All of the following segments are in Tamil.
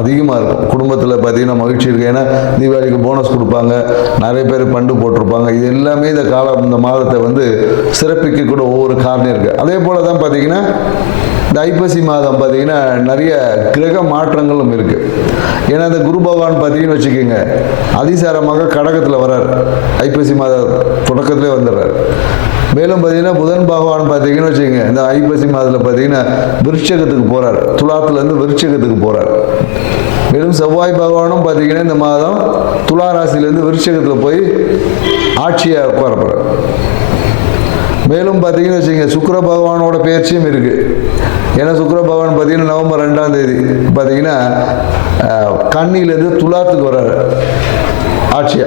அதிகமாக இருக்கும். குடும்பத்தில் பார்த்தீங்கன்னா மகிழ்ச்சி இருக்கு. ஏன்னா தீபாவளிக்கு போனஸ் கொடுப்பாங்க. நிறைய பேர் பண்டு போட்டிருப்பாங்க. இது எல்லாமே இந்த காலம் இந்த மாதத்தை வந்து சிறப்பிக்க கூட ஒவ்வொரு காரணம் இருக்குது அதே போல் தான் பார்த்தீங்கன்னா இந்த ஐப்பசி மாதம் பார்த்தீங்கன்னா நிறைய கிரக மாற்றங்களும் இருக்குது ஏன்னா இந்த குரு பகவான் பார்த்தீங்கன்னு வச்சுக்கோங்க அதிசாரமாக கடகத்தில் வர்றார். ஐப்பசி மாத தொடக்கத்திலே வந்துடுறார். மேலும் பார்த்தீங்கன்னா புதன் பகவான் பார்த்தீங்கன்னு வச்சுக்கோங்க இந்த ஐப்பசி மாதத்தில் பார்த்தீங்கன்னா விருட்சகத்துக்கு போகிறார் துலாத்துலேருந்து விருட்சகத்துக்கு போகிறார் மேலும் செவ்வாய் பகவானும் பார்த்தீங்கன்னா இந்த மாதம் துலா ராசிலேருந்து விருட்சகத்தில் போய் ஆட்சியாக உட்கார மேலும் பார்த்தீங்கன்னு வச்சுங்க சுக்கர பகவானோட பயிற்சியும் இருக்குது ஏன்னா சுக்கர பகவான் பார்த்தீங்கன்னா நவம்பர் ரெண்டாம் தேதி பார்த்தீங்கன்னா கண்ணிலேருந்து துலாத்துக்கு வர்றாரு. ஆட்சியா.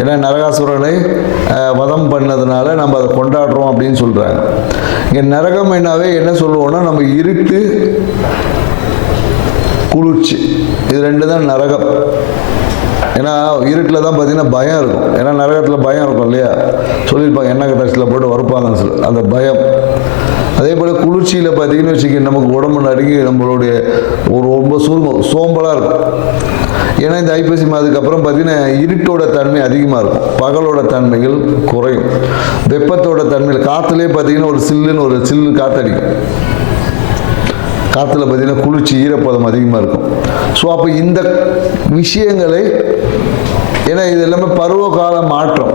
ஏன்னா நரகாசுரனை வதம் பண்ணதுனால நம்ம அதை கொண்டாடுறோம் அப்படின்னு சொல்கிறாங்க இங்கே நரகம் என்னாவே என்ன சொல்லுவோம்னா நம்ம இருட்டு குளிர்ச்சி. இது ரெண்டு தான் நரகம். ஏன்னா இருட்டில் தான் பார்த்தீங்கன்னா பயம் இருக்கும். ஏன்னா நரகத்தில் பயம் இருக்கும் இல்லையா? சொல்லியிருப்பாங்க எண்ணெய் கட்டாச்சில் போட்டு வறுப்பாங்கன்னு சொல்லி. அந்த பயம். அதே போல் குளிர்ச்சியில் பார்த்தீங்கன்னு வச்சுக்கோங்க நமக்கு உடம்பு நடுங்கி நம்மளுடைய ஒரு ரொம்ப சூர்மம் சோம்பலாக இருக்கும். ஏன்னா இந்த ஐப்பசி மாதத்துக்கு அப்புறம் பார்த்தீங்கன்னா இருட்டோட தன்மை அதிகமாக இருக்கும். பகலோட தன்மைகள் குறையும். வெப்பத்தோட தன்மைகள் காற்றுலேயே பார்த்தீங்கன்னா ஒரு சில்லுன்னு ஒரு சில்லு காற்றடிக்கும் காற்றுல பார்த்தீங்கன்னா குளிர்ச்சி ஈரப்பதம் அதிகமாக இருக்கும். ஸோ அப்போ இந்த விஷயங்களை ஏன்னா இது எல்லாமே பருவகால மாற்றம்.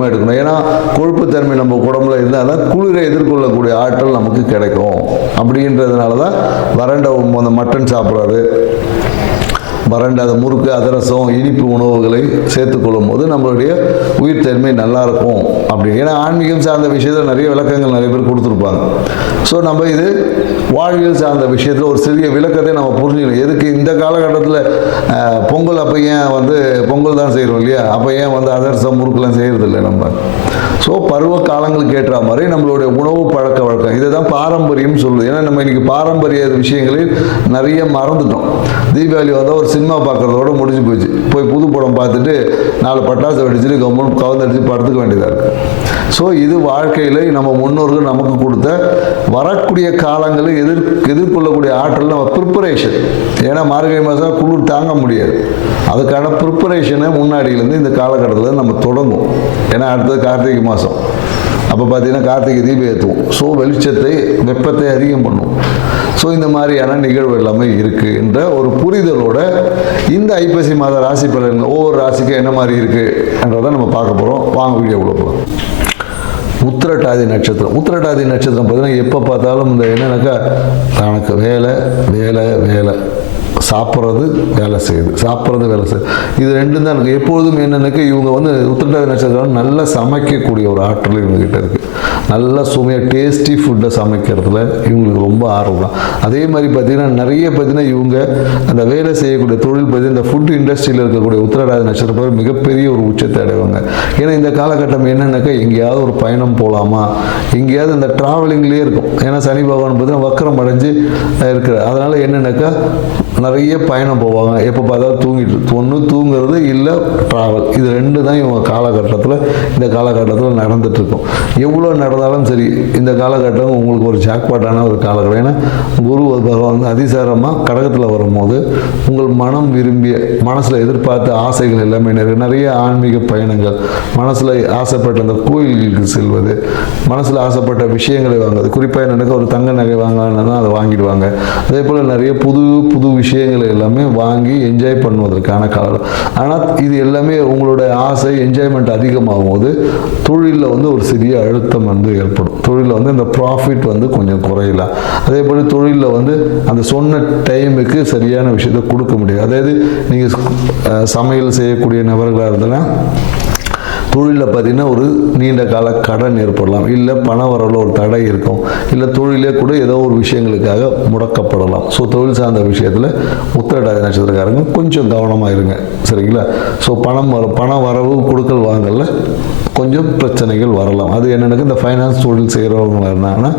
ஐட்டமாக எடுக்கணும். ஏன்னா கொழுப்புத்தன்மை நம்ம உடம்புல இருந்தால் தான் குளிரை எதிர்கொள்ளக்கூடிய ஆற்றல் நமக்கு கிடைக்கும். அப்படின்றதுனால தான் வறண்ட அந்த மட்டன் சாப்பிட்றாரு. வறண்டாத முறுக்கு அதிரசம் இனிப்பு உணவுகளை சேர்த்துக்கொள்ளும் போது நம்மளுடைய உயிர் தன்மை நல்லா இருக்கும் அப்படி ஏன்னா ஆன்மீகம் சார்ந்த விஷயத்தில் நிறைய விளக்கங்கள் நிறைய பேர் கொடுத்துருப்பாங்க. ஸோ நம்ம இது வாழ்வியல் சார்ந்த விஷயத்தில் ஒரு சிறிய விளக்கத்தை நம்ம புரிஞ்சுக்கணும். எதுக்கு இந்த காலகட்டத்தில் பொங்கல் அப்போ ஏன் வந்து பொங்கல் தான் செய்கிறோம் இல்லையா? அப்போ ஏன் வந்து அதிரசம் முறுக்கெல்லாம் செய்கிறது இல்லை நம்ம? ஸோ பருவ காலங்களுக்கு ஏற்ற மாதிரி நம்மளுடைய உணவு பழக்க வழக்கம் இதை தான் பாரம்பரியம் சொல்லுது. ஏன்னா நம்ம இன்னைக்கு பாரம்பரிய விஷயங்களில் நிறைய மறந்துட்டோம். தீபாவளி வந்தால் ஒரு சினிமா பார்க்குறதோட முடிஞ்சு போச்சு. போய் புது படம் பார்த்துட்டு நாலு பட்டாசு வெடிச்சுட்டு கவர்மெண்ட் கவர்ந்தடிச்சு படுத்துக்க வேண்டியதாக இருக்குது ஸோ இது வாழ்க்கையில் நம்ம முன்னோர்கள் நமக்கு கொடுத்த வரக்கூடிய காலங்களில் எதிர் எதிர்கொள்ளக்கூடிய ஆற்றல் நம்ம ப்ரிப்பரேஷன் ஏன்னா மார்கழி மாதம் குளிர் தாங்க முடியாது. அதுக்கான ப்ரிப்பரேஷனை முன்னாடியிலேருந்து இந்த காலகட்டத்தில் நம்ம தொடங்கும் ஏன்னா அடுத்தது கார்த்திகை மாதம் அப்போ பார்த்தீங்கன்னா கார்த்திகை தீபம் ஏற்றுவோம் ஸோ வெளிச்சத்தை வெப்பத்தை அதிகம் பண்ணும் ஸோ இந்த மாதிரியான நிகழ்வு எல்லாமே இருக்குது என்ற ஒரு புரிதலோட இந்த ஐப்பசி மாத ராசி பலன்கள் ஒவ்வொரு ராசிக்கும் என்ன மாதிரி இருக்குன்றதை நம்ம பார்க்க போகிறோம் வாங்க வீடியோ கொடுப்போம் உத்திரட்டாதி நட்சத்திரம். உத்திரட்டாதி நட்சத்திரம் பார்த்தீங்கன்னா எப்போ பார்த்தாலும் இந்த என்னன்னாக்கா தனக்கு வேலை வேலை வேலை. சாப்பிட்றது வேலை செய்யுது. சாப்பிட்றது வேலை செய்யுது. இது ரெண்டும் தான் எனக்கு எப்பொழுதும் என்னென்னாக்கா இவங்க வந்து உத்திரட்டாதி நட்சத்திரம் நல்லா சமைக்கக்கூடிய ஒரு ஆற்றல் இவங்ககிட்ட இருக்குது நல்லா சுமையாக டேஸ்டி ஃபுட்டை சமைக்கிறதுல இவங்களுக்கு ரொம்ப ஆர்வம். தான் அதே மாதிரி பார்த்தீங்கன்னா நிறைய பார்த்தீங்கன்னா இவங்க அந்த வேலை செய்யக்கூடிய தொழில் பார்த்தீங்கன்னா இந்த ஃபுட் இண்டஸ்ட்ரியில் இருக்கக்கூடிய உத்திரட்டாதி நட்சத்திரம் மிகப்பெரிய ஒரு உச்சத்தை அடைவாங்க. ஏன்னா இந்த காலகட்டம் என்னென்னாக்கா எங்கேயாவது ஒரு பயணம் போகலாமா எங்கேயாவது இந்த ட்ராவலிங்லேயே இருக்கும். ஏன்னா சனி பகவான் பார்த்தீங்கன்னா வக்கரம் அடைஞ்சு இருக்கிறார். அதனால் என்னென்னாக்கா நிறைய பயணம் போவாங்க. எப்போ பார்த்தாலும் தூங்கிட்டு ஒன்று தூங்குறது இல்லை ட்ராவல் இது ரெண்டு தான் இவங்க காலகட்டத்தில் இந்த காலகட்டத்தில் நடந்துட்டு இருக்கும். எவ்வளோ நடந்தாலும் சரி இந்த காலகட்டம் உங்களுக்கு ஒரு ஜாக்பாட்டான ஒரு காலகட்டம். ஏன்னா குரு பகவான் வந்து அதிசாரமாக கடகத்தில் வரும்போது உங்கள் மனம் விரும்பிய மனசில் எதிர்பார்த்த ஆசைகள் எல்லாமே நிறைய நிறைய ஆன்மீக பயணங்கள் மனசில் ஆசைப்பட்ட அந்த கோயில்களுக்கு செல்வது மனசில் ஆசைப்பட்ட விஷயங்களை வாங்குவது. குறிப்பாக என்னென்னா ஒரு தங்க நகை வாங்கலாம்னா அதை வாங்கிடுவாங்க. அதே போல் நிறைய புது புது விஷயங்களை எல்லாமே வாங்கி என்ஜாய் பண்ணுவதற்கான காலம் ஆனால் இது எல்லாமே உங்களோட ஆசை என்ஜாய்மெண்ட் அதிகமாகும் போது தொழிலில் வந்து ஒரு சிறிய அழுத்தம் வந்து ஏற்படும். தொழிலில் வந்து இந்த ப்ராஃபிட் வந்து கொஞ்சம் குறையலாம் அதே போல் தொழிலில் வந்து அந்த சொன்ன டைமுக்கு சரியான விஷயத்தை கொடுக்க முடியாது. அதாவது நீங்கள் சமையல் செய்யக்கூடிய நபர்களாக இருந்தனா தொழிலில் பார்த்தீங்கன்னா ஒரு நீண்ட கால கடன் ஏற்படலாம். இல்லை பண வரவில் ஒரு தடை இருக்கும். இல்லை தொழிலே கூட ஏதோ ஒரு விஷயங்களுக்காக முடக்கப்படலாம். ஸோ தொழில் சார்ந்த விஷயத்தில் உத்திரடாதி நட்சத்திரக்காரங்க கொஞ்சம் கவனமாக இருங்க. சரிங்களா? ஸோ பணம் வர பண வரவு கொடுக்கல் வாங்கல கொஞ்சம் பிரச்சனைகள் வரலாம். அது என்னென்னக்கு இந்த ஃபைனான்ஸ் தொழில் செய்கிறவங்க இருந்தாங்கன்னா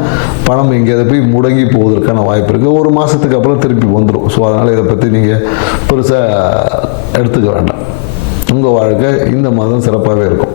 பணம் எங்கேயாவது போய் முடங்கி போவதற்கான வாய்ப்பு இருக்குது ஒரு மாதத்துக்கு அப்புறம் திருப்பி வந்துடும் ஸோ அதனால் இதை பற்றி நீங்கள் பெருசாக எடுத்துக்க வேண்டாம். உங்கள் வாழ்க்கை இந்த மாதம் சிறப்பாகவே இருக்கும்.